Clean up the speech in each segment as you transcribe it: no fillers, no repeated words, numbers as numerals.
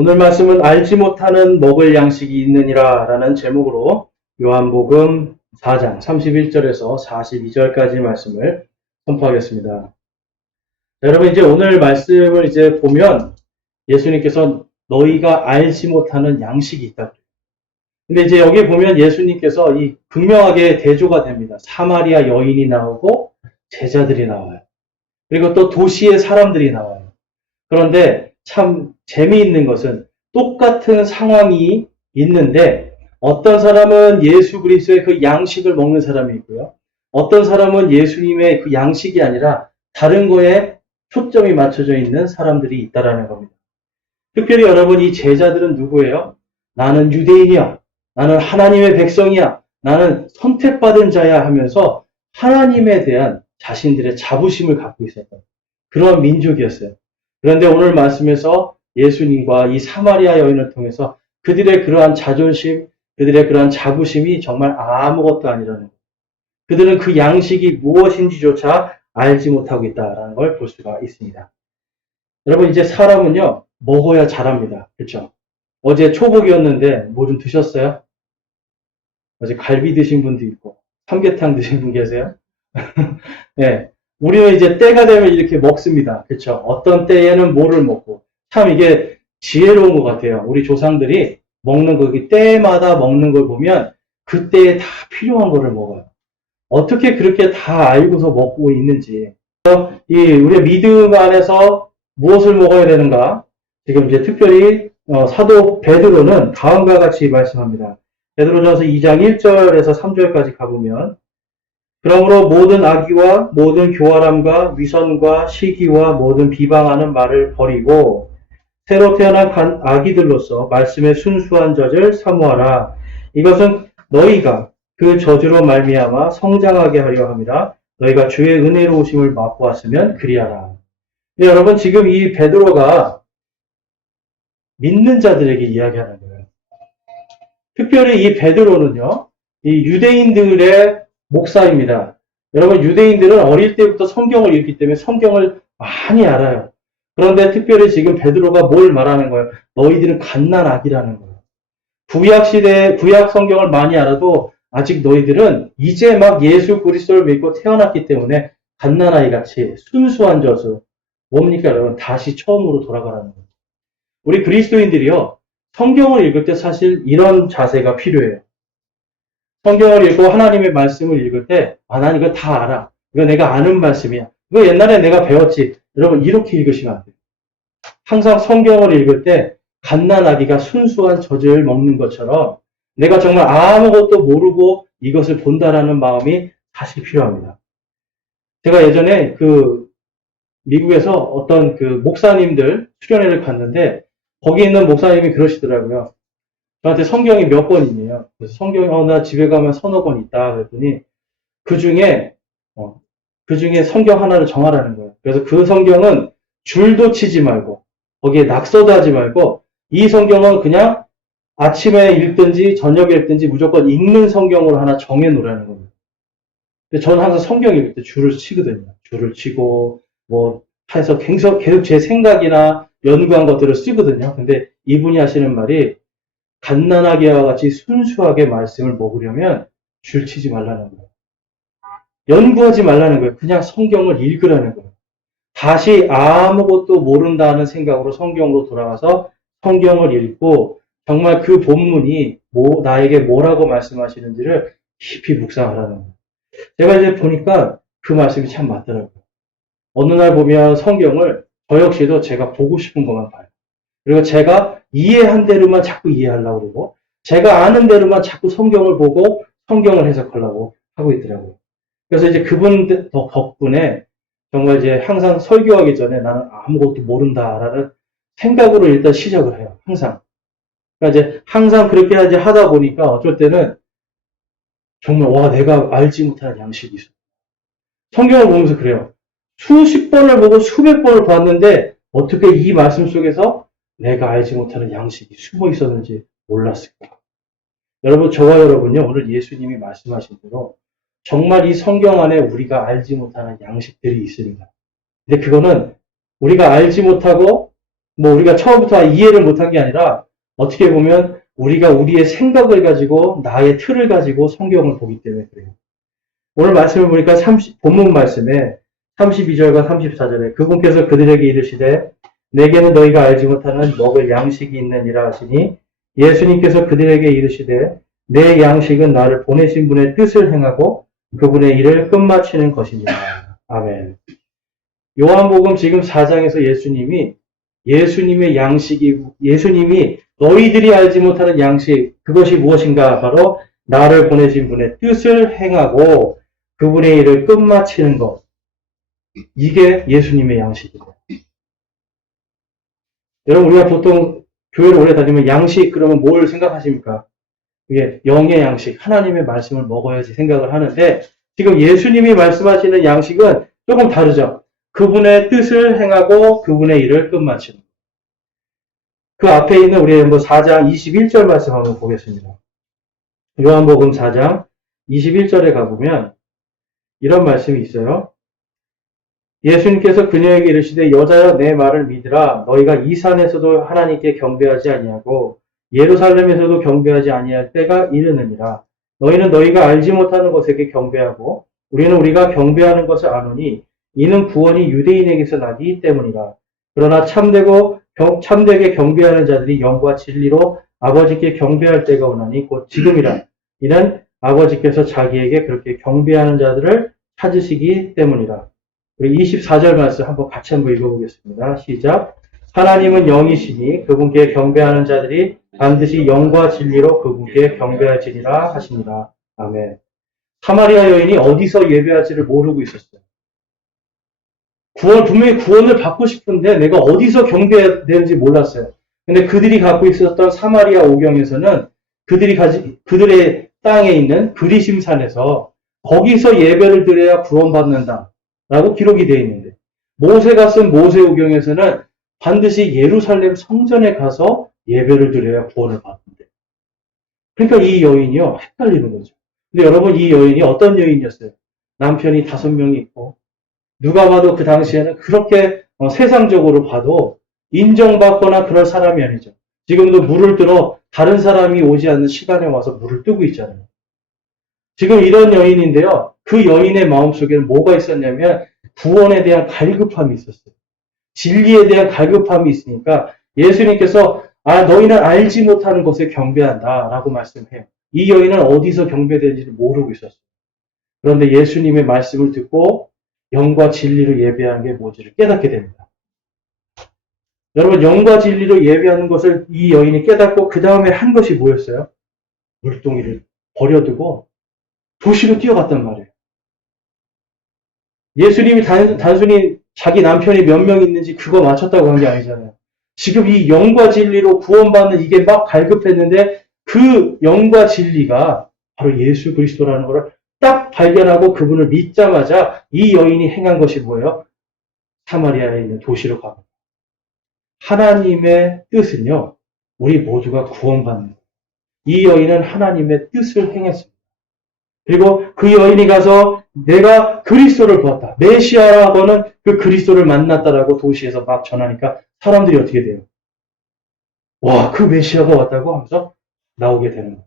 오늘 말씀은 알지 못하는 먹을 양식이 있느니라 라는 제목으로 요한복음 4장 31절에서 42절까지 말씀을 선포하겠습니다. 여러분 이제 오늘 말씀을 이제 보면 예수님께서 너희가 알지 못하는 양식이 있다. 근데 이제 여기 보면 예수님께서 이 극명하게 대조가 됩니다. 사마리아 여인이 나오고 제자들이 나와요. 그리고 또 도시의 사람들이 나와요. 그런데 참 재미있는 것은 똑같은 상황이 있는데 어떤 사람은 예수 그리스도의 그 양식을 먹는 사람이 있고요. 어떤 사람은 예수님의 그 양식이 아니라 다른 거에 초점이 맞춰져 있는 사람들이 있다라는 겁니다. 특별히 여러분 이 제자들은 누구예요? 나는 유대인이야. 나는 하나님의 백성이야. 나는 선택받은 자야 하면서 하나님에 대한 자신들의 자부심을 갖고 있었던 그런 민족이었어요. 그런데 오늘 말씀에서 예수님과 이 사마리아 여인을 통해서 그들의 그러한 자존심, 그들의 그러한 자부심이 정말 아무것도 아니라는 거예요. 그들은 그 양식이 무엇인지조차 알지 못하고 있다는 걸 볼 수가 있습니다. 여러분 이제 사람은요 먹어야 자랍니다. 그렇죠? 어제 초복이었는데 뭐 좀 드셨어요? 어제 갈비 드신 분도 있고 삼계탕 드신 분 계세요? 네. 우리는 이제 때가 되면 이렇게 먹습니다. 그렇죠? 어떤 때에는 뭐를 먹고 참 이게 지혜로운 것 같아요. 우리 조상들이 먹는 거, 때마다 먹는 걸 보면 그때에 다 필요한 거를 먹어요. 어떻게 그렇게 다 알고서 먹고 있는지. 우리의 믿음 안에서 무엇을 먹어야 되는가? 지금 이제 특별히 사도 베드로는 다음과 같이 말씀합니다. 베드로전서 2장 1절에서 3절까지 가보면 그러므로 모든 악의와 모든 교활함과 위선과 시기와 모든 비방하는 말을 버리고 새로 태어난 아기들로서 말씀의 순수한 젖을 사모하라. 이것은 너희가 그 저주로 말미암아 성장하게 하려 함이라. 너희가 주의 은혜로우심을 맛보았으면 그리하라. 네, 여러분 지금 이 베드로가 믿는 자들에게 이야기하는 거예요. 특별히 이 베드로는요, 이 유대인들의 목사입니다. 여러분 유대인들은 어릴 때부터 성경을 읽기 때문에 성경을 많이 알아요. 그런데 특별히 지금 베드로가 뭘 말하는 거예요? 너희들은 갓난아기라는 거예요. 구약 성경을 많이 알아도 아직 너희들은 이제 막 예수 그리스도를 믿고 태어났기 때문에 갓난아이 같이 순수한 젖을 뭡니까 여러분? 다시 처음으로 돌아가라는 거예요. 우리 그리스도인들이요. 성경을 읽을 때 사실 이런 자세가 필요해요. 성경을 읽고 하나님의 말씀을 읽을 때, 난 이거 다 알아. 이거 내가 아는 말씀이야. 이거 옛날에 내가 배웠지. 여러분, 이렇게 읽으시면 안 돼요. 항상 성경을 읽을 때, 갓난아기가 순수한 젖을 먹는 것처럼 내가 정말 아무것도 모르고 이것을 본다라는 마음이 사실 필요합니다. 제가 예전에 미국에서 어떤 목사님들 수련회를 갔는데, 거기 있는 목사님이 그러시더라고요. 저한테 성경이 몇 권이네요. 그래서 성경이 나 집에 가면 서너 권 있다 그랬더니 그 중에 성경 하나를 정하라는 거예요. 그래서 그 성경은 줄도 치지 말고 거기에 낙서도 하지 말고 이 성경은 그냥 아침에 읽든지 저녁에 읽든지 무조건 읽는 성경으로 하나 정해 놓으라는 겁니다. 근데 저는 항상 성경 읽을 때 줄을 치거든요. 줄을 치고 뭐 해서 계속 제 생각이나 연구한 것들을 쓰거든요. 근데 이분이 하시는 말이 갓난아기와 같이 순수하게 말씀을 먹으려면 줄치지 말라는 거예요. 연구하지 말라는 거예요. 그냥 성경을 읽으라는 거예요. 다시 아무것도 모른다는 생각으로 성경으로 돌아가서 성경을 읽고 정말 그 본문이 나에게 뭐라고 말씀하시는지를 깊이 묵상하라는 거예요. 제가 이제 보니까 그 말씀이 참 맞더라고요. 어느 날 보면 성경을 저 역시도 제가 보고 싶은 것만 봐요. 그리고 제가 이해한 대로만 자꾸 이해하려고 그러고 제가 아는 대로만 자꾸 성경을 보고 성경을 해석하려고 하고 있더라고요. 그래서 이제 그분 덕분에 정말 이제 항상 설교하기 전에 나는 아무것도 모른다라는 생각으로 일단 시작을 해요. 항상. 그러니까 이제 항상 그렇게 하다 보니까 어쩔 때는 정말 내가 알지 못하는 양식이 있어. 성경을 보면서 그래요. 수십 번을 보고 수백 번을 봤는데 어떻게 이 말씀 속에서 내가 알지 못하는 양식이 숨어 있었는지 몰랐을까? 여러분, 저와 여러분요, 오늘 예수님이 말씀하신 대로 정말 이 성경 안에 우리가 알지 못하는 양식들이 있습니다. 근데 그거는 우리가 알지 못하고 뭐 우리가 처음부터 이해를 못한 게 아니라 어떻게 보면 우리가 우리의 생각을 가지고 나의 틀을 가지고 성경을 보기 때문에 그래요. 오늘 말씀을 보니까 본문 말씀에 32절과 34절에 그분께서 그들에게 이르시되 내게는 너희가 알지 못하는 먹을 양식이 있느니라 하시니 예수님께서 그들에게 이르시되 내 양식은 나를 보내신 분의 뜻을 행하고 그분의 일을 끝마치는 것입니다. 아멘. 요한복음 지금 4장에서 예수님의 양식이, 예수님이 너희들이 알지 못하는 양식, 그것이 무엇인가? 바로 나를 보내신 분의 뜻을 행하고 그분의 일을 끝마치는 것. 이게 예수님의 양식이에요. 여러분, 우리가 보통 교회를 오래 다니면 양식, 그러면 뭘 생각하십니까? 이게 영의 양식, 하나님의 말씀을 먹어야지 생각을 하는데, 지금 예수님이 말씀하시는 양식은 조금 다르죠. 그분의 뜻을 행하고 그분의 일을 끝마치는. 그 앞에 있는 우리 4장 21절 말씀 한번 보겠습니다. 요한복음 4장 21절에 가보면 이런 말씀이 있어요. 예수님께서 그녀에게 이르시되 여자여 내 말을 믿으라. 너희가 이 산에서도 하나님께 경배하지 아니하고 예루살렘에서도 경배하지 아니할 때가 이르느니라. 너희는 너희가 알지 못하는 것에게 경배하고 우리는 우리가 경배하는 것을 아노니 이는 구원이 유대인에게서 나기 때문이라. 그러나 참되게 경배하는 자들이 영과 진리로 아버지께 경배할 때가 오나니 곧 지금이라. 이는 아버지께서 자기에게 그렇게 경배하는 자들을 찾으시기 때문이라. 우리 24절 말씀 같이 한번 읽어보겠습니다. 시작. 하나님은 영이시니 그분께 경배하는 자들이 반드시 영과 진리로 그분께 경배할지니라 하십니다. 아멘. 사마리아 여인이 어디서 예배할지를 모르고 있었어요. 분명히 구원을 받고 싶은데 내가 어디서 경배해야 되는지 몰랐어요. 근데 그들이 갖고 있었던 사마리아 오경에서는 그들의 땅에 있는 그리심산에서 거기서 예배를 드려야 구원받는다 라고 기록이 되어 있는데, 모세가 쓴 모세오경에서는 반드시 예루살렘 성전에 가서 예배를 드려야 구원을 받는데. 그러니까 이 여인이요, 헷갈리는 거죠. 근데 여러분, 이 여인이 어떤 여인이었어요? 남편이 5명이 있고, 누가 봐도 그 당시에는 그렇게 세상적으로 봐도 인정받거나 그럴 사람이 아니죠. 지금도 물을 뜨러 다른 사람이 오지 않는 시간에 와서 물을 뜨고 있잖아요. 지금 이런 여인인데요. 그 여인의 마음속에는 뭐가 있었냐면 구원에 대한 갈급함이 있었어요. 진리에 대한 갈급함이 있으니까 예수님께서 너희는 알지 못하는 것에 경배한다 라고 말씀해요. 이 여인은 어디서 경배되는지를 모르고 있었어요. 그런데 예수님의 말씀을 듣고 영과 진리로 예배하는 게 뭔지를 깨닫게 됩니다. 여러분, 영과 진리로 예배하는 것을 이 여인이 깨닫고 그 다음에 한 것이 뭐였어요? 물동이를 버려두고 도시로 뛰어갔단 말이에요. 예수님이 단순히 자기 남편이 몇 명 있는지 그거 맞췄다고 한 게 아니잖아요. 지금 이 영과 진리로 구원받는 이게 막 갈급했는데 그 영과 진리가 바로 예수 그리스도라는 것을 딱 발견하고 그분을 믿자마자 이 여인이 행한 것이 뭐예요? 사마리아에 있는 도시로 가고. 하나님의 뜻은요, 우리 모두가 구원받는 거예요. 이 여인은 하나님의 뜻을 행했습니다. 그리고 그 여인이 가서 내가 그리스도를 보았다. 메시아라고 하는 그 그리스도를 만났다라고 도시에서 막 전하니까 사람들이 어떻게 돼요? 와, 그 메시아가 왔다고 하면서 나오게 되는 거예요.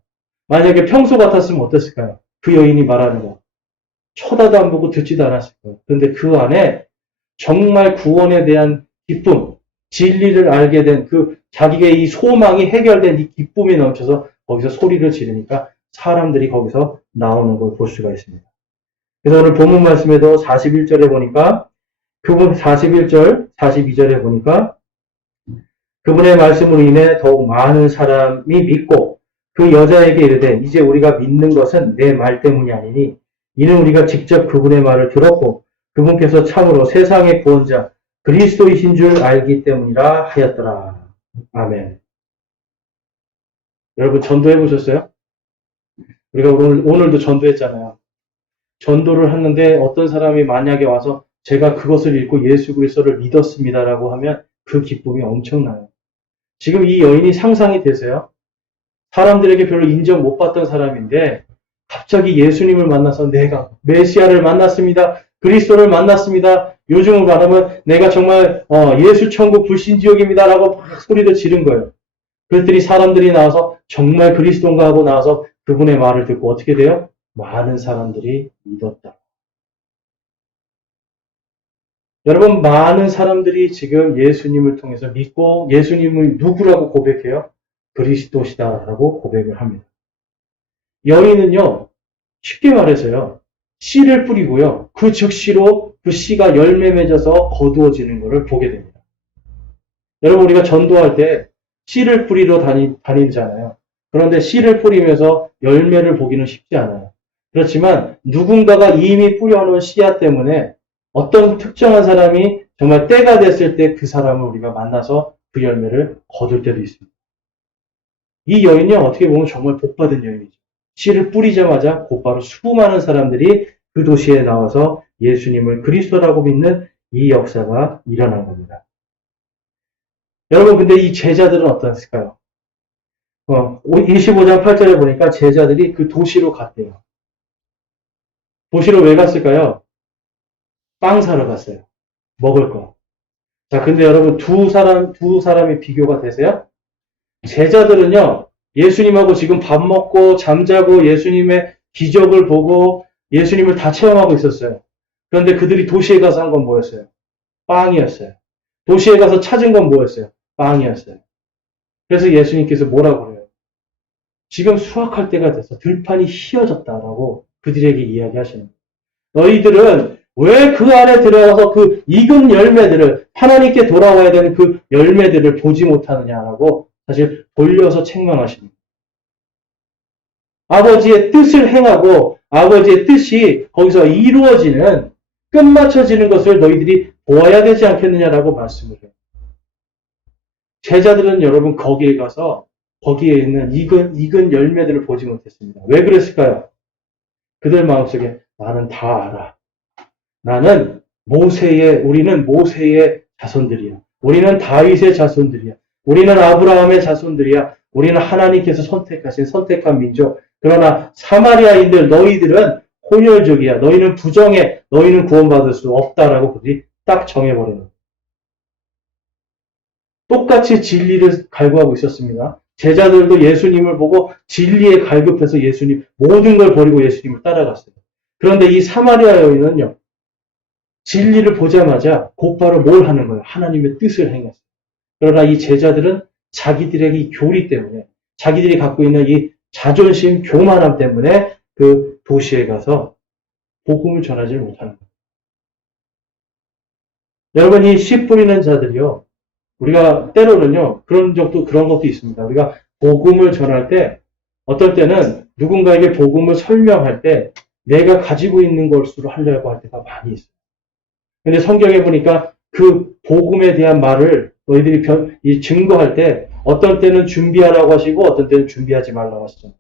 만약에 평소 같았으면 어땠을까요? 그 여인이 말하는 거. 쳐다도 안 보고 듣지도 않았을 거예요. 그런데 그 안에 정말 구원에 대한 기쁨, 진리를 알게 된 그 자기의 이 소망이 해결된 이 기쁨이 넘쳐서 거기서 소리를 지르니까 사람들이 거기서 나오는 걸 볼 수가 있습니다. 그래서 오늘 본문 말씀에도 41절에 보니까 그분 41절, 42절에 보니까 그분의 말씀으로 인해 더욱 많은 사람이 믿고 그 여자에게 이르되 이제 우리가 믿는 것은 내 말 때문이 아니니 이는 우리가 직접 그분의 말을 들었고 그분께서 참으로 세상의 구원자 그리스도이신 줄 알기 때문이라 하였더라. 아멘. 여러분 전도해 보셨어요? 우리가 오늘도 전도했잖아요. 전도를 하는데 어떤 사람이 만약에 와서 제가 그것을 읽고 예수 그리스도를 믿었습니다라고 하면 그 기쁨이 엄청나요. 지금 이 여인이 상상이 되세요? 사람들에게 별로 인정 못 받던 사람인데 갑자기 예수님을 만나서 내가 메시아를 만났습니다. 그리스도를 만났습니다. 요즘으로 말하면 내가 정말 예수 천국 불신지옥입니다라고 막 소리를 지른 거예요. 그랬더니 사람들이 나와서 정말 그리스도인가 하고 나와서 그분의 말을 듣고 어떻게 돼요? 많은 사람들이 믿었다. 여러분, 많은 사람들이 지금 예수님을 통해서 믿고 예수님을 누구라고 고백해요? 그리스도시다라고 고백을 합니다. 여인은요, 쉽게 말해서요, 씨를 뿌리고요, 그 즉시로 그 씨가 열매 맺어서 거두어지는 것을 보게 됩니다. 여러분, 우리가 전도할 때 씨를 뿌리러 다니잖아요. 그런데 씨를 뿌리면서 열매를 보기는 쉽지 않아요. 그렇지만 누군가가 이미 뿌려놓은 씨앗 때문에 어떤 특정한 사람이 정말 때가 됐을 때 그 사람을 우리가 만나서 그 열매를 거둘 때도 있습니다. 이 여인이 어떻게 보면 정말 복받은 여인이죠. 씨를 뿌리자마자 곧바로 수많은 사람들이 그 도시에 나와서 예수님을 그리스도라고 믿는 이 역사가 일어난 겁니다. 여러분, 근데 이 제자들은 어떠했을까요? 25장 8절에 보니까 제자들이 그 도시로 갔대요. 도시로 왜 갔을까요? 빵 사러 갔어요. 먹을 거. 자, 근데 여러분, 두 사람이 비교가 되세요? 제자들은요, 예수님하고 지금 밥 먹고 잠자고 예수님의 기적을 보고 예수님을 다 체험하고 있었어요. 그런데 그들이 도시에 가서 한 건 뭐였어요? 빵이었어요. 도시에 가서 찾은 건 뭐였어요? 빵이었어요. 그래서 예수님께서 뭐라고 그래요? 지금 수확할 때가 돼서 들판이 휘어졌다라고 그들에게 이야기하시는 거예요. 너희들은 왜 그 안에 들어가서 그 익은 열매들을 하나님께 돌아와야 되는 그 열매들을 보지 못하느냐라고 사실 돌려서 책망하십니다. 아버지의 뜻을 행하고 아버지의 뜻이 거기서 이루어지는 끝마쳐지는 것을 너희들이 보아야 되지 않겠느냐라고 말씀을 해요. 제자들은 여러분 거기에 가서 거기에 있는 익은 열매들을 보지 못했습니다. 왜 그랬을까요? 그들 마음속에 나는 다 알아. 우리는 모세의 자손들이야. 우리는 다윗의 자손들이야. 우리는 아브라함의 자손들이야. 우리는 하나님께서 선택한 민족. 그러나 사마리아인들 너희들은 혼혈족이야. 너희는 부정해. 너희는 구원받을 수 없다라고 그들이 딱 정해버리는 거예요. 똑같이 진리를 갈구하고 있었습니다. 제자들도 예수님을 보고 진리에 갈급해서 예수님 모든 걸 버리고 예수님을 따라갔어요. 그런데 이 사마리아 여인은요. 진리를 보자마자 곧바로 뭘 하는 거예요? 하나님의 뜻을 행했어요. 그러나 이 제자들은 자기들의 이 교리 때문에 자기들이 갖고 있는 이 자존심, 교만함 때문에 그 도시에 가서 복음을 전하지 못하는 거예요. 여러분, 이 씨 뿌리는 자들이요. 우리가 때로는요, 그런 것도 있습니다. 우리가 복음을 전할 때, 어떨 때는 누군가에게 복음을 설명할 때, 내가 가지고 있는 것으로 하려고 할 때가 많이 있어요. 근데 성경에 보니까 그 복음에 대한 말을 너희들이 증거할 때, 어떤 때는 준비하라고 하시고, 어떤 때는 준비하지 말라고 하시죠.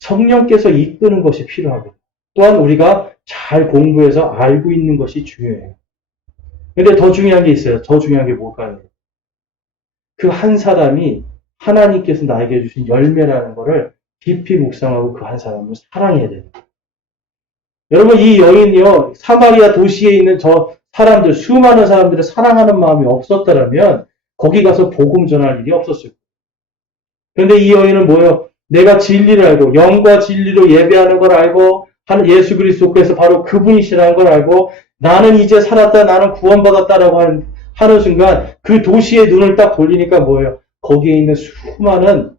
성령께서 이끄는 것이 필요하고, 또한 우리가 잘 공부해서 알고 있는 것이 중요해요. 근데 더 중요한 게 있어요. 더 중요한 게 뭘까요? 그 한 사람이 하나님께서 나에게 주신 열매라는 것을 깊이 묵상하고 그 한 사람을 사랑해야 돼요. 여러분, 이 여인이요, 사마리아 도시에 있는 저 사람들, 수많은 사람들을 사랑하는 마음이 없었더라면 거기 가서 복음 전할 일이 없었을 거예요. 그런데 이 여인은 뭐예요? 내가 진리를 알고 영과 진리로 예배하는 걸 알고 예수 그리스도께서 바로 그분이시라는 걸 알고 나는 이제 살았다, 나는 구원받았다라고 하는 순간 그 도시의 눈을 딱 돌리니까 뭐예요? 거기에 있는 수많은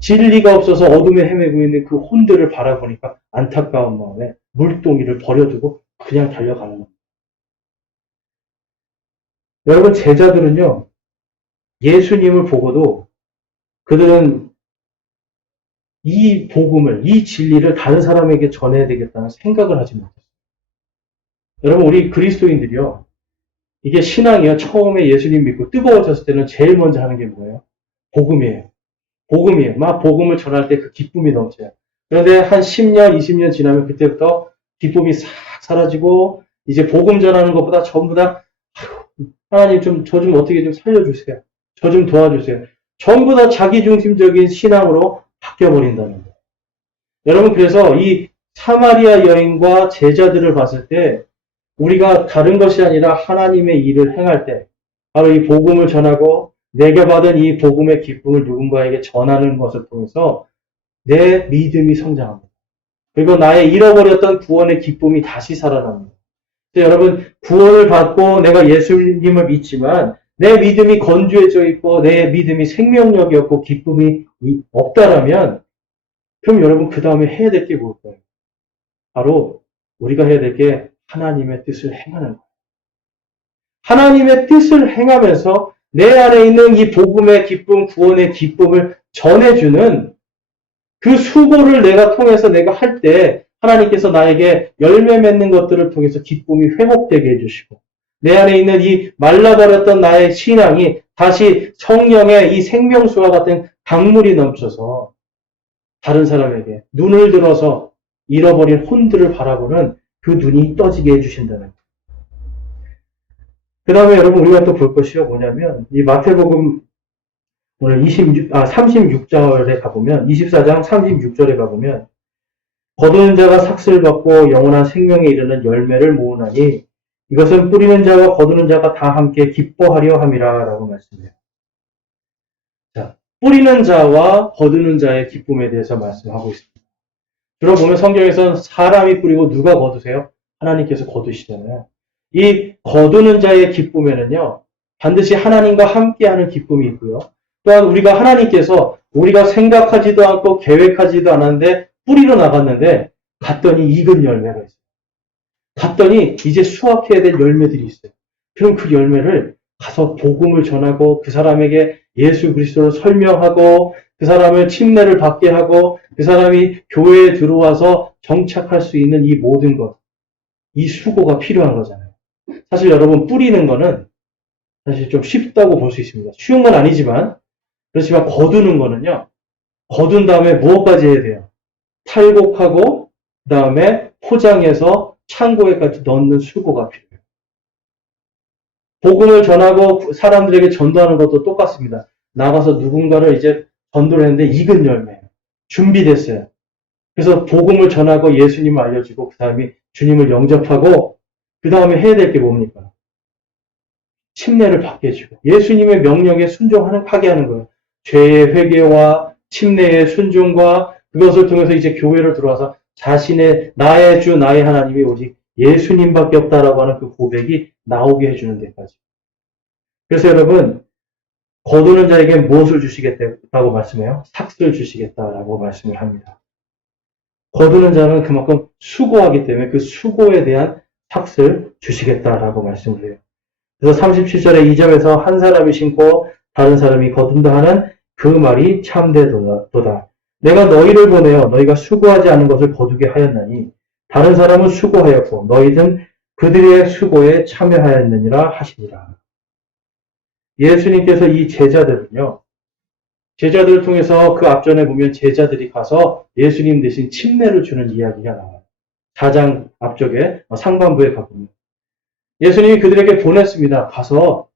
진리가 없어서 어둠에 헤매고 있는 그 혼들을 바라보니까 안타까운 마음에 물동이를 버려두고 그냥 달려가는 겁니다. 여러분, 제자들은요, 예수님을 보고도 그들은 이 복음을, 이 진리를 다른 사람에게 전해야 되겠다는 생각을 하지 못했어요. 여러분, 우리 그리스도인들이요, 이게 신앙이요, 처음에 예수님 믿고 뜨거워졌을 때는 제일 먼저 하는 게 뭐예요? 복음이에요. 복음이에요. 막 복음을 전할 때 그 기쁨이 넘쳐요. 그런데 한 10년, 20년 지나면 그때부터 기쁨이 싹 사라지고 이제 복음 전하는 것보다 전부 다 하나님 저 좀 어떻게 좀 살려주세요. 저 좀 도와주세요. 전부 다 자기중심적인 신앙으로 바뀌어버린다는 거예요. 여러분, 그래서 이 사마리아 여인과 제자들을 봤을 때 우리가 다른 것이 아니라 하나님의 일을 행할 때 바로 이 복음을 전하고 내게 받은 이 복음의 기쁨을 누군가에게 전하는 것을 통해서 내 믿음이 성장합니다. 그리고 나의 잃어버렸던 구원의 기쁨이 다시 살아납니다. 여러분, 구원을 받고 내가 예수님을 믿지만 내 믿음이 건조해져 있고 내 믿음이 생명력이 없고 기쁨이 없다라면 그럼 여러분 그 다음에 해야 될 게 뭘까요? 바로 우리가 해야 될 게 하나님의 뜻을 행하는 거예요. 하나님의 뜻을 행하면서 내 안에 있는 이 복음의 기쁨, 구원의 기쁨을 전해주는 그 수고를 내가 통해서 내가 할 때 하나님께서 나에게 열매 맺는 것들을 통해서 기쁨이 회복되게 해주시고 내 안에 있는 이 말라버렸던 나의 신앙이 다시 성령의 이 생명수와 같은 강물이 넘쳐서 다른 사람에게 눈을 들어서 잃어버린 혼들을 바라보는 그 눈이 떠지게 해주신다는 거예요. 그 다음에 여러분 우리가 또 볼 것이 뭐냐면 이 마태복음 오늘 36절에 가보면 24장 36절에 가보면 거두는 자가 삭슬 받고 영원한 생명에 이르는 열매를 모으나니 이것은 뿌리는 자와 거두는 자가 다 함께 기뻐하려 함이라 라고 말씀해요. 자, 뿌리는 자와 거두는 자의 기쁨에 대해서 말씀하고 있습니다. 주로 보면 성경에서는 사람이 뿌리고 누가 거두세요? 하나님께서 거두시잖아요. 이 거두는 자의 기쁨에는요, 반드시 하나님과 함께하는 기쁨이 있고요. 또한 우리가 하나님께서 우리가 생각하지도 않고 계획하지도 않았는데 뿌리로 나갔는데 갔더니 익은 열매가 있어요. 갔더니 이제 수확해야 될 열매들이 있어요. 그럼 그 열매를 가서 복음을 전하고 그 사람에게 예수 그리스도를 설명하고 그 사람을 침례를 받게 하고 그 사람이 교회에 들어와서 정착할 수 있는 이 모든 것, 이 수고가 필요한 거잖아요. 사실 여러분 뿌리는 거는 사실 좀 쉽다고 볼 수 있습니다. 쉬운 건 아니지만 그렇지만 거두는 거는요. 거둔 다음에 무엇까지 해야 돼요? 탈곡하고 그 다음에 포장해서 창고에까지 넣는 수고가 필요해요. 복음을 전하고 사람들에게 전도하는 것도 똑같습니다. 나가서 누군가를 이제 전도를 했는데 익은 열매예요. 준비됐어요. 그래서 복음을 전하고 예수님을 알려주고 그 사람이 주님을 영접하고 그 다음에 해야 될 게 뭡니까? 침례를 받게 해주고 예수님의 명령에 순종하게 하는 거예요. 죄의 회개와 침례의 순종과 그것을 통해서 이제 교회를 들어와서 자신의 나의 주 나의 하나님이 오직 예수님밖에 없다라고 하는 그 고백이 나오게 해주는 데까지. 그래서 여러분 거두는 자에게 무엇을 주시겠다고 말씀해요? 삭슬을 주시겠다라고 말씀을 합니다. 거두는 자는 그만큼 수고하기 때문에 그 수고에 대한 삭슬 주시겠다라고 말씀을 해요. 그래서 37절에 이 점에서 한 사람이 심고 다른 사람이 거둔다 하는 그 말이 참되도다. 내가 너희를 보내어 너희가 수고하지 않은 것을 거두게 하였나니 다른 사람은 수고하였고 너희는 그들의 수고에 참여하였느니라 하시니라. 예수님께서 이 제자들은요. 제자들을 통해서 그 앞전에 보면 제자들이 가서 예수님 대신 침례를 주는 이야기가 나와요. 4장 앞쪽에 상반부에 가보면 예수님이 그들에게 보냈습니다. 가서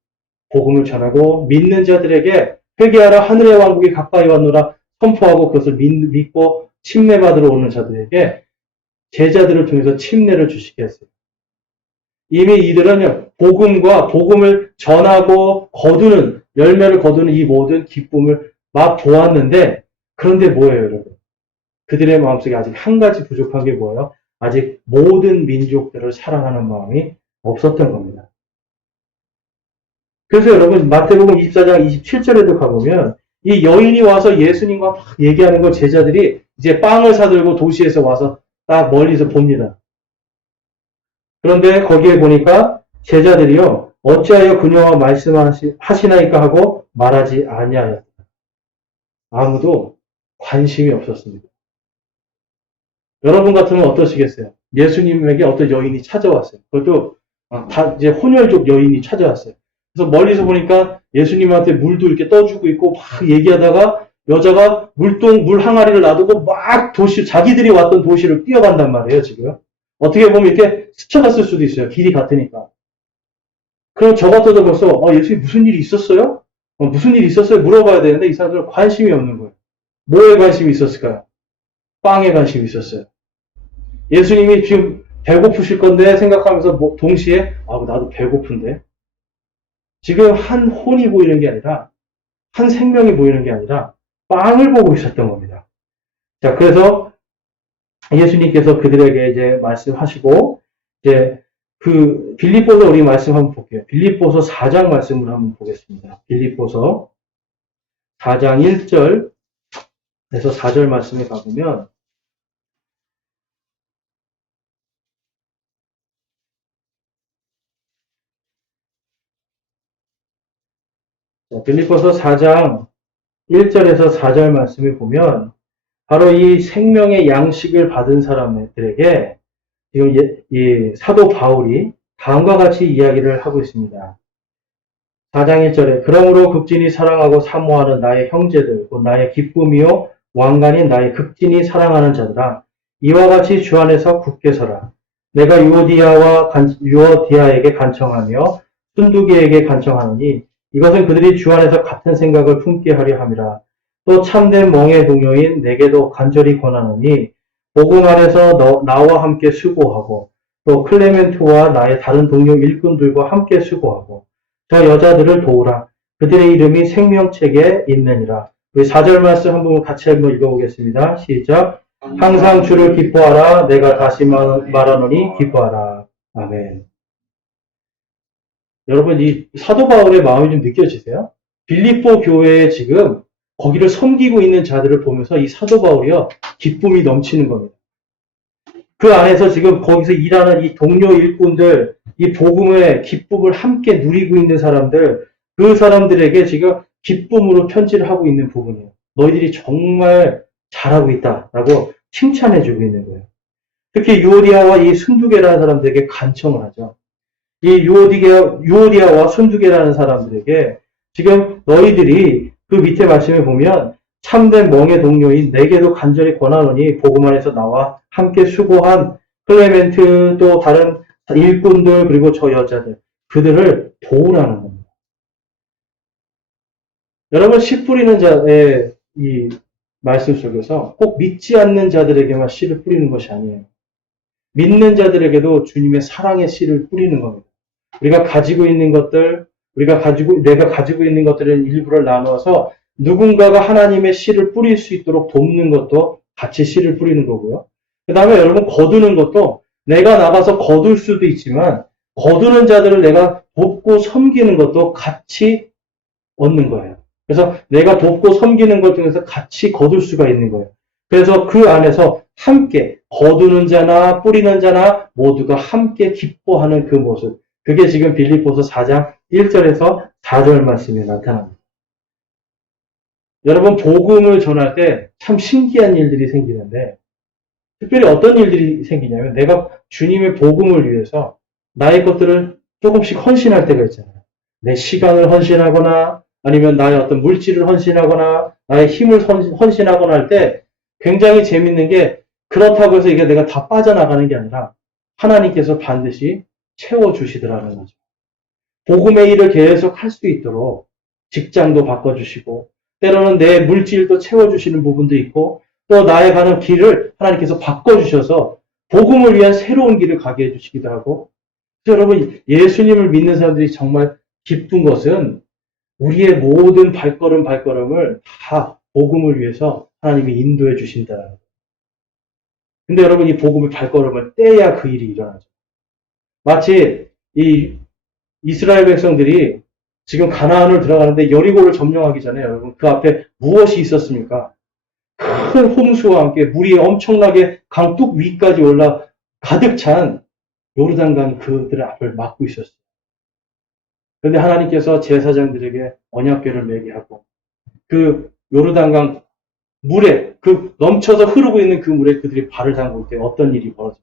복음을 전하고 믿는 자들에게 회개하라 하늘의 왕국이 가까이 왔노라 선포하고 그것을 믿고 침례 받으러 오는 자들에게 제자들을 통해서 침례를 주시게 했어요. 이미 이들은 복음과 복음을 전하고 거두는 열매를 거두는 이 모든 기쁨을 맛보았는데 그런데 뭐예요 여러분? 그들의 마음속에 아직 한 가지 부족한 게 뭐예요? 아직 모든 민족들을 사랑하는 마음이 없었던 겁니다. 그래서 여러분 마태복음 24장 27절에도 가보면 이 여인이 와서 예수님과 막 얘기하는 걸 제자들이 이제 빵을 사들고 도시에서 와서 딱 멀리서 봅니다. 그런데 거기에 보니까 제자들이요 어찌하여 그녀와 말씀하시나이까 하고 말하지 아니하였다. 아무도 관심이 없었습니다. 여러분 같으면 어떠시겠어요? 예수님에게 어떤 여인이 찾아왔어요. 그것도 다 이제 혼혈족 여인이 찾아왔어요. 그래서 멀리서 보니까 예수님한테 물도 이렇게 떠주고 있고 막 얘기하다가 여자가 물 항아리를 놔두고 막 자기들이 왔던 도시를 뛰어간단 말이에요, 지금. 어떻게 보면 이렇게 스쳐갔을 수도 있어요. 길이 같으니까. 그럼 저 같아도 벌써, 예수님 무슨 일이 있었어요? 무슨 일이 있었어요? 물어봐야 되는데 이 사람들은 관심이 없는 거예요. 뭐에 관심이 있었을까요? 빵에 관심이 있었어요. 예수님이 지금 배고프실 건데 생각하면서 동시에 나도 배고픈데 지금 한 혼이 보이는 게 아니라 한 생명이 보이는 게 아니라 빵을 보고 있었던 겁니다. 자, 그래서 예수님께서 그들에게 이제 말씀하시고 이제 그 빌립보서 우리 말씀 한번 볼게요. 빌립보서 4장 말씀을 한번 보겠습니다. 빌립보서 4장 1절에서 4절 말씀에 가보면 빌립보서 4장 1절에서 4절 말씀을 보면 바로 이 생명의 양식을 받은 사람들에게 지금 이 사도 바울이 다음과 같이 이야기를 하고 있습니다. 4장 1절에 그러므로 극진히 사랑하고 사모하는 나의 형제들 곧 나의 기쁨이요 왕관인 나의 극진히 사랑하는 자들아 이와 같이 주 안에서 굳게 서라. 내가 유오디아에게 간청하며 순두개에게 간청하노니 이것은 그들이 주 안에서 같은 생각을 품게 하려 함이라. 또 참된 멍의 동료인 내게도 간절히 권하노니 복음 안에서 나와 함께 수고하고 또 클레멘토와 나의 다른 동료 일꾼들과 함께 수고하고 저 여자들을 도우라. 그들의 이름이 생명책에 있느니라. 우리 4절 말씀 한번 같이 한번 읽어보겠습니다. 시작. 항상 주를 기뻐하라. 내가 다시 말하노니 기뻐하라. 아멘. 여러분 이 사도 바울의 마음이 좀 느껴지세요? 빌립보 교회에 지금 거기를 섬기고 있는 자들을 보면서 이 사도 바울이요 기쁨이 넘치는 겁니다. 그 안에서 지금 거기서 일하는 이 동료 일꾼들, 이 복음의 기쁨을 함께 누리고 있는 사람들, 그 사람들에게 지금 기쁨으로 편지를 하고 있는 부분이에요. 너희들이 정말 잘하고 있다라고 칭찬해주고 있는 거예요. 특히 유오디아와 이 순두개라는 사람들에게 간청을 하죠. 이 유오디아와 순두개라는 사람들에게 지금 너희들이 그 밑에 말씀에 보면 참된 멍의 동료인 내게도 간절히 권하노니 복음 안에서 나와 함께 수고한 클레멘트 또 다른 일꾼들 그리고 저 여자들 그들을 도우라는 겁니다. 여러분 씨 뿌리는 자의 이 말씀 속에서 꼭 믿지 않는 자들에게만 씨를 뿌리는 것이 아니에요. 믿는 자들에게도 주님의 사랑의 씨를 뿌리는 겁니다. 우리가 가지고 있는 것들, 내가 가지고 있는 것들은 일부를 나눠서 누군가가 하나님의 씨를 뿌릴 수 있도록 돕는 것도 같이 씨를 뿌리는 거고요. 그 다음에 여러분 거두는 것도 내가 나가서 거둘 수도 있지만 거두는 자들을 내가 돕고 섬기는 것도 같이 얻는 거예요. 그래서 내가 돕고 섬기는 것 중에서 같이 거둘 수가 있는 거예요. 그래서 그 안에서 함께 거두는 자나 뿌리는 자나 모두가 함께 기뻐하는 그 모습. 그게 지금 빌립보서 4장 1절에서 4절 말씀에 나타납니다. 여러분 복음을 전할 때 참 신기한 일들이 생기는데 특별히 어떤 일들이 생기냐면 내가 주님의 복음을 위해서 나의 것들을 조금씩 헌신할 때가 있잖아요. 내 시간을 헌신하거나 아니면 나의 어떤 물질을 헌신하거나 나의 힘을 헌신하거나 할 때 굉장히 재밌는 게 그렇다고 해서 이게 내가 다 빠져나가는 게 아니라 하나님께서 반드시 채워주시더라는 거죠. 복음의 일을 계속 할 수 있도록 직장도 바꿔주시고 때로는 내 물질도 채워주시는 부분도 있고 또 나의 가는 길을 하나님께서 바꿔주셔서 복음을 위한 새로운 길을 가게 해주시기도 하고 여러분 예수님을 믿는 사람들이 정말 기쁜 것은 우리의 모든 발걸음을 다 복음을 위해서 하나님이 인도해 주신다는 거예요. 근데 여러분 이 복음의 발걸음을 떼야 그 일이 일어나죠. 마치 이 이스라엘 백성들이 지금 가나안을 들어가는데 여리고를 점령하기 전에 여러분 그 앞에 무엇이 있었습니까? 큰 홍수와 함께 물이 엄청나게 강 뚝 위까지 올라 가득 찬 요르단강이 그들의 앞을 막고 있었어요. 그런데 하나님께서 제사장들에게 언약궤를 매게 하고 그 요르단강 물에 그 넘쳐서 흐르고 있는 그 물에 그들이 발을 담글 때 어떤 일이 벌어집니까?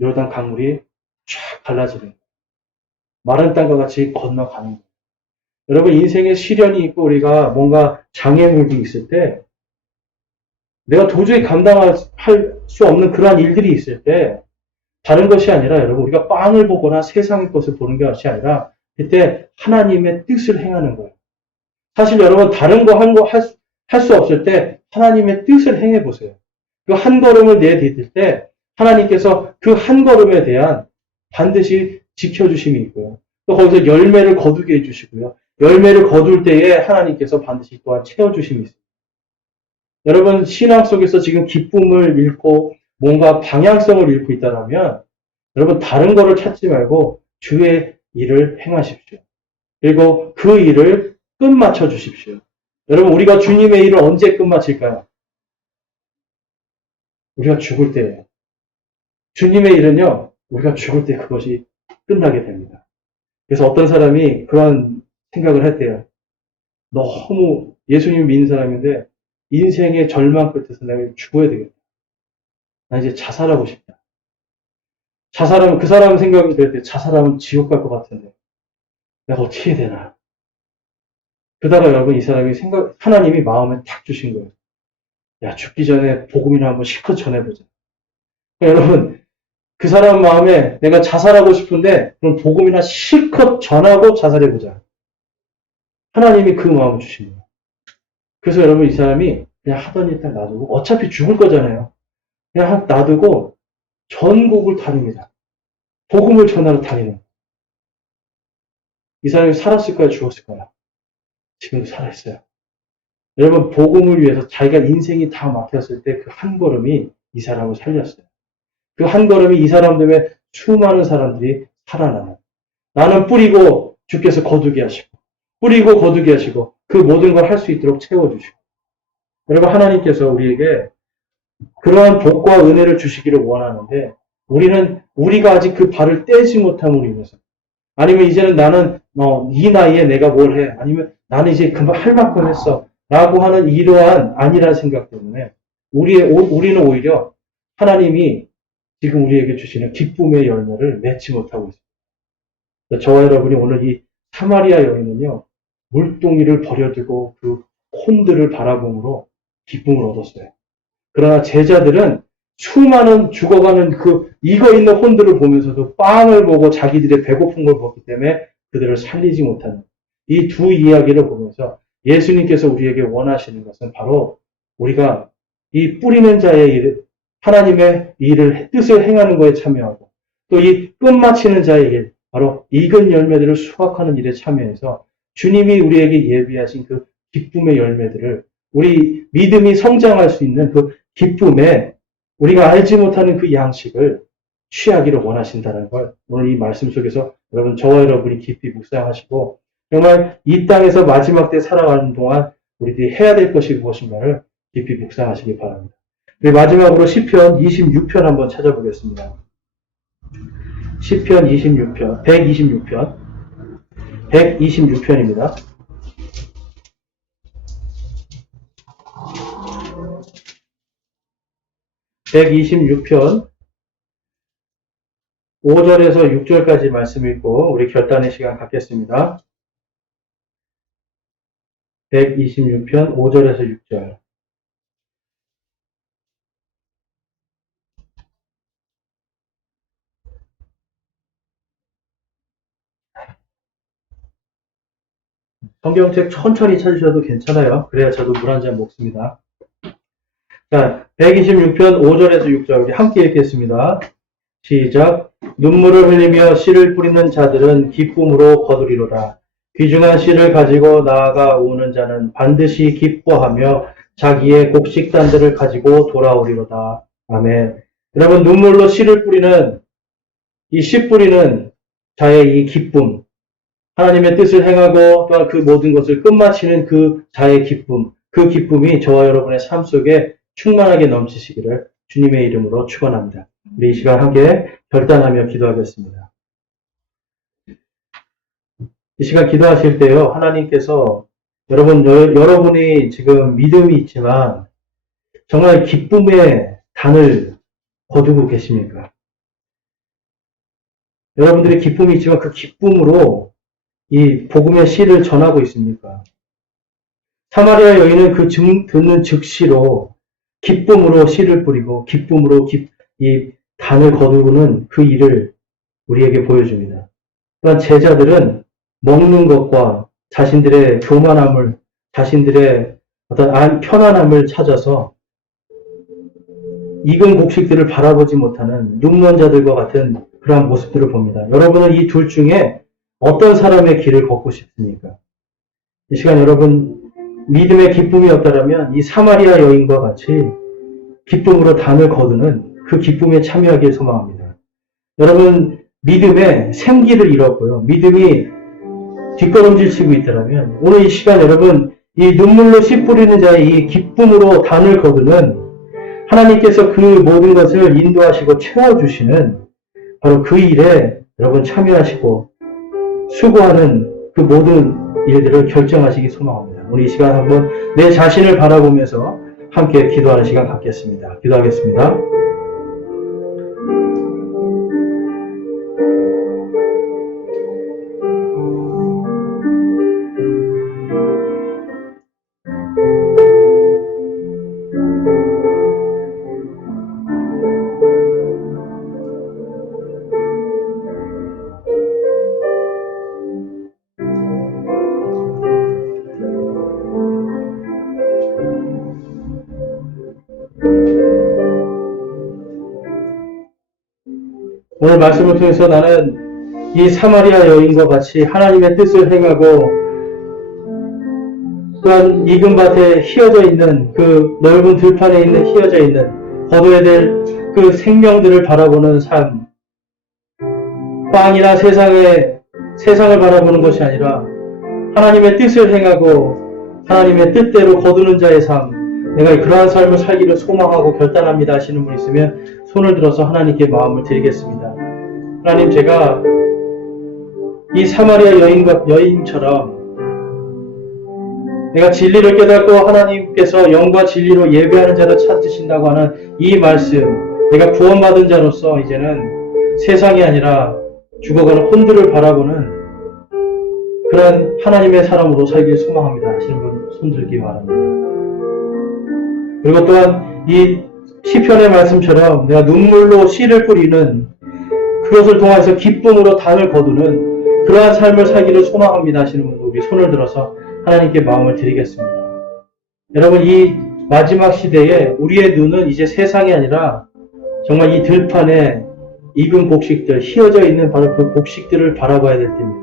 요르단 강물이 쫙 갈라지는 거예요. 마른 땅과 같이 건너가는 거예요. 여러분 인생에 시련이 있고 우리가 뭔가 장애물이 있을 때 내가 도저히 감당할 수 없는 그러한 일들이 있을 때 다른 것이 아니라 여러분 우리가 빵을 보거나 세상의 것을 보는 것이 아니라 그때 하나님의 뜻을 행하는 거예요. 사실 여러분 다른 거 할 수 없을 때 하나님의 뜻을 행해 보세요. 그 한 걸음을 내디딜 때 하나님께서 그 한 걸음에 대한 반드시 지켜주심이 있고요. 또 거기서 열매를 거두게 해주시고요. 열매를 거둘 때에 하나님께서 반드시 또한 채워주심이 있습니다. 여러분, 신앙 속에서 지금 기쁨을 잃고 뭔가 방향성을 잃고 있다면 여러분, 다른 거를 찾지 말고 주의 일을 행하십시오. 그리고 그 일을 끝마쳐 주십시오. 여러분, 우리가 주님의 일을 언제 끝마칠까요? 우리가 죽을 때예요. 주님의 일은요, 우리가 죽을 때 그것이 끝나게 됩니다. 그래서 어떤 사람이 그런 생각을 했대요. 너무 예수님 믿는 사람인데 인생의 절망 끝에서 내가 죽어야 되겠다. 나 이제 자살하고 싶다. 자살하면 그 사람 생각이 그랬대요. 자살하면 지옥 갈 것 같은데 내가 어떻게 해야 되나. 그러다가 여러분 이 사람이 하나님이 마음에 탁 주신 거예요. 야, 죽기 전에 복음이나 한번 실컷 전해보자. 여러분, 그 사람 마음에 내가 자살하고 싶은데 그럼 복음이나 실컷 전하고 자살해보자. 하나님이 그 마음을 주신 거예요. 그래서 여러분 이 사람이 그냥 하던 일 딱 놔두고 어차피 죽을 거잖아요. 그냥 놔두고 전국을 다닙니다. 복음을 전하러 다니는 거예요. 이 사람이 살았을까요? 죽었을까요? 지금도 살아있어요. 여러분, 복음을 위해서 자기가 인생이 다 막혔을 때 그 한 걸음이 이 사람을 살렸어요. 그 한 걸음이 이 사람 때문에 수많은 사람들이 살아나요. 나는 뿌리고 주께서 거두게 하시고, 뿌리고 거두게 하시고, 그 모든 걸 할 수 있도록 채워주시고. 여러분, 하나님께서 우리에게 그러한 복과 은혜를 주시기를 원하는데, 우리가 아직 그 발을 떼지 못함으로 인해서, 아니면 이제는 나는, 이 나이에 내가 뭘 해, 아니면 나는 이제 그만 할 만큼 했어, 라고 하는 이러한 아니라는 생각 때문에, 우리는 오히려 하나님이 지금 우리에게 주시는 기쁨의 열매를 맺지 못하고 있습니다. 저와 여러분이 오늘 이 사마리아 여인은요, 물동이를 버려두고 그 혼들을 바라봄으로 기쁨을 얻었어요. 그러나 제자들은 수많은 죽어가는 그 익어 있는 혼들을 보면서도 빵을 보고 자기들의 배고픈 걸 봤기 때문에 그들을 살리지 못하는 이 두 이야기를 보면서 예수님께서 우리에게 원하시는 것은 바로 우리가 이 뿌리는 자의 일, 하나님의 일을 뜻을 행하는 것에 참여하고 또 이 끝마치는 자의 일, 바로 익은 열매들을 수확하는 일에 참여해서 주님이 우리에게 예비하신 그 기쁨의 열매들을 우리 믿음이 성장할 수 있는 그 기쁨에 우리가 알지 못하는 그 양식을 취하기를 원하신다는 걸 오늘 이 말씀 속에서 여러분 저와 여러분이 깊이 묵상하시고 정말 이 땅에서 마지막 때 살아가는 동안 우리들이 해야 될 것이 무엇인가를 깊이 묵상하시기 바랍니다. 우리 마지막으로 시편 26편 한번 찾아보겠습니다. 시편 26편, 126편입니다. (126편) 5절에서 6절까지 말씀 읽고 우리 결단의 시간 갖겠습니다. 126편 5절에서 6절. 성경책 천천히 찾으셔도 괜찮아요. 그래야 저도 물 한 잔 먹습니다. 자, 126편 5절에서 6절 우리 함께 읽겠습니다. 시작. 눈물을 흘리며 씨를 뿌리는 자들은 기쁨으로 거두리로다. 귀중한 씨를 가지고 나아가오는 자는 반드시 기뻐하며 자기의 곡식단들을 가지고 돌아오리로다. 아멘. 여러분, 눈물로 씨를 뿌리는 이 씨 뿌리는 자의 이 기쁨, 하나님의 뜻을 행하고 또한 그 모든 것을 끝마치는 그 자의 기쁨, 그 기쁨이 저와 여러분의 삶 속에 충만하게 넘치시기를 주님의 이름으로 축원합니다. 우리 이 시간 함께 결단하며 기도하겠습니다. 이 시간 기도하실 때요, 하나님께서 여러분이 지금 믿음이 있지만 정말 기쁨의 단을 거두고 계십니까? 여러분들의 기쁨이 있지만 그 기쁨으로 이 복음의 씨를 전하고 있습니까? 사마리아 여인은 그 듣는 즉시로 기쁨으로 씨를 뿌리고 기쁨으로 이 단을 거두는 그 일을 우리에게 보여줍니다. 또한 제자들은 먹는 것과 자신들의 교만함을, 자신들의 어떤 편안함을 찾아서 익은 곡식들을 바라보지 못하는 눈먼 자들과 같은 그러한 모습들을 봅니다. 여러분은 이 둘 중에 어떤 사람의 길을 걷고 싶습니까? 이 시간 여러분 믿음의 기쁨이 없다라면 이 사마리아 여인과 같이 기쁨으로 단을 거두는 그 기쁨에 참여하길 소망합니다. 여러분 믿음의 생기를 잃었고요. 믿음이 뒷걸음질 치고 있다면 오늘 이 시간 여러분 이 눈물로 씨 뿌리는 자의 이 기쁨으로 단을 거두는 하나님께서 그 모든 것을 인도하시고 채워주시는 바로 그 일에 여러분 참여하시고 수고하는 그 모든 일들을 결정하시기 소망합니다. 우리 이 시간 한번 내 자신을 바라보면서 함께 기도하는 시간 갖겠습니다. 기도하겠습니다. 오늘 말씀을 통해서 나는 이 사마리아 여인과 같이 하나님의 뜻을 행하고 또한 익은 밭에 휘어져 있는 그 넓은 들판에 있는 휘어져 있는 거둬야 될 그 생명들을 바라보는 삶, 빵이나 세상을 바라보는 것이 아니라 하나님의 뜻을 행하고 하나님의 뜻대로 거두는 자의 삶, 내가 그러한 삶을 살기를 소망하고 결단합니다 하시는 분 있으면 손을 들어서 하나님께 마음을 드리겠습니다. 하나님, 제가 이 사마리아 여인처럼 내가 진리를 깨닫고 하나님께서 영과 진리로 예배하는 자를 찾으신다고 하는 이 말씀, 내가 구원받은 자로서 이제는 세상이 아니라 죽어가는 혼들을 바라보는 그런 하나님의 사람으로 살길 소망합니다 하시는 분 손들기 바랍니다. 그리고 또한 이 시편의 말씀처럼 내가 눈물로 씨를 뿌리는 그것을 통해서 기쁨으로 단을 거두는 그러한 삶을 살기를 소망합니다 하시는 분들 우리 손을 들어서 하나님께 마음을 드리겠습니다. 여러분, 이 마지막 시대에 우리의 눈은 이제 세상이 아니라 정말 이 들판에 익은 곡식들, 휘어져 있는 바로 그 곡식들을 바라봐야 될 때입니다.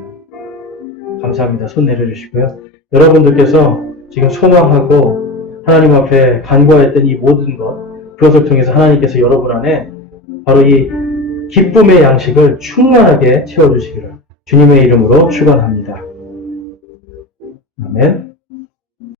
감사합니다. 손 내려주시고요. 여러분들께서 지금 소망하고 하나님 앞에 간구하였던 이 모든 것, 그것을 통해서 하나님께서 여러분 안에 바로 이 기쁨의 양식을 충만하게 채워주시기를 주님의 이름으로 축원합니다. 아멘.